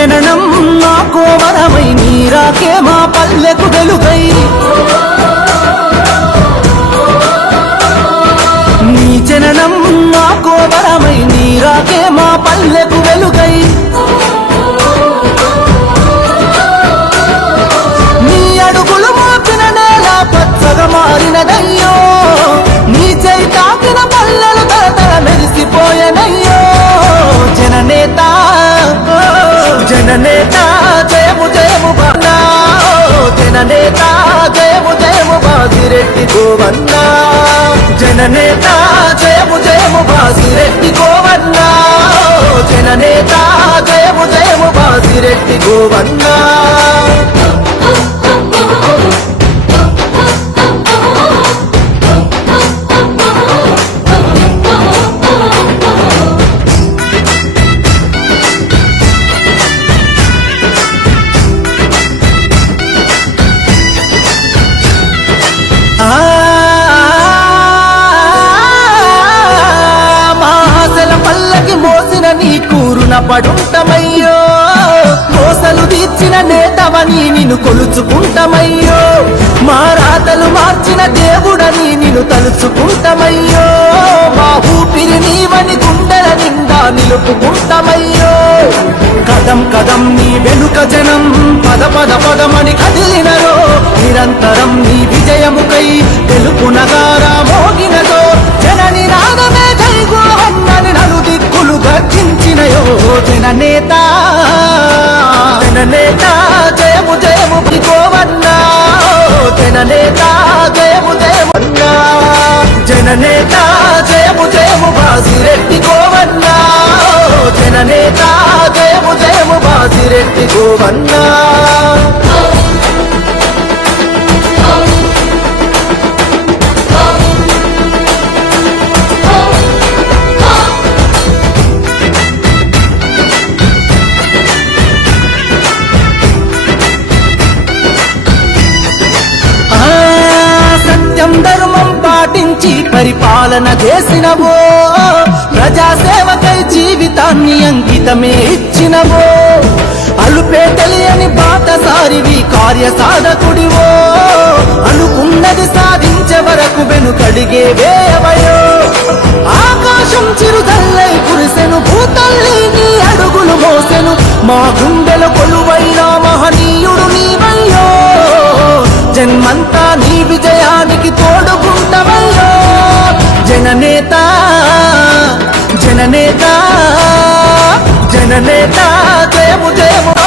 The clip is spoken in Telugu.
జననం నాకో వరమై నీరాకే మా పల్లెకు వెలుగై నీ జననం నాకో వరమై నీరాకే మా పల్లెకు వెలుగై నీ అడుగులు మోపిన నేల పచ్చగా మారినదయ్యో నీ చేయి తాకిన పల్లెలు తరతర మెరిసిపోయనయ్యో జననేత జననేత జయము జయము బన్నా జననేత జయము జయము బాజిరెడ్డి గోవన్నా జననేత జయము జయము బాజిరెడ్డి గోవన్నా జననేత జయము జయము బాజిరెడ్డి గోవన్నా నీ కూరున పడుంటమయ్యో కోసలు తీర్చిన నేతవని నిన్ను కొలుచుకుంటమయ్యో మా రాతలు మార్చిన దేవుడని నిన్ను తలుచుకుంటమయ్యో మా ఊపిరి నీవని గుండెల నిండా నిలుపుకుంటమయ్యో కదం కదం నీ వెనుక జనం పద పద పదమని కదిలినరో నిరంతరం నీ విజయముకై తెలుపు నగారా మోగినదో జనని నాదమే జైగో అన్నని నలుదిక్కులు గర్జించినయో జననేత జననేత జయము జయము గోవన్నా జననేత జయము జయమన్నా జననేత జయము జయము బాజిరెడ్డి గోవన్నా జననేత జయము జయము బాజిరెడ్డి గోవన్నా ధర్మం పాటించి పరిపాలన చేసినవో ప్రజాసేవకై జీవితాన్ని అంకితమే ఇచ్చినవో అలుపే తెలియని బాటసారివి కార్యసాధకుడివో అనుకున్నది సాధించే వరకు వెనుకడిగే వేయవయో ఆకాశం చిరుదల్లై కురిసెను భూతల్లి నీ అడుగులు మోసెను మా గుండెల కొలువైన మహనీయుడు నీవయ్యో జన్మంతా నీ విజయానికి తోడుకుంటమయ్యో జననేత జననేత జననేత జయము జయము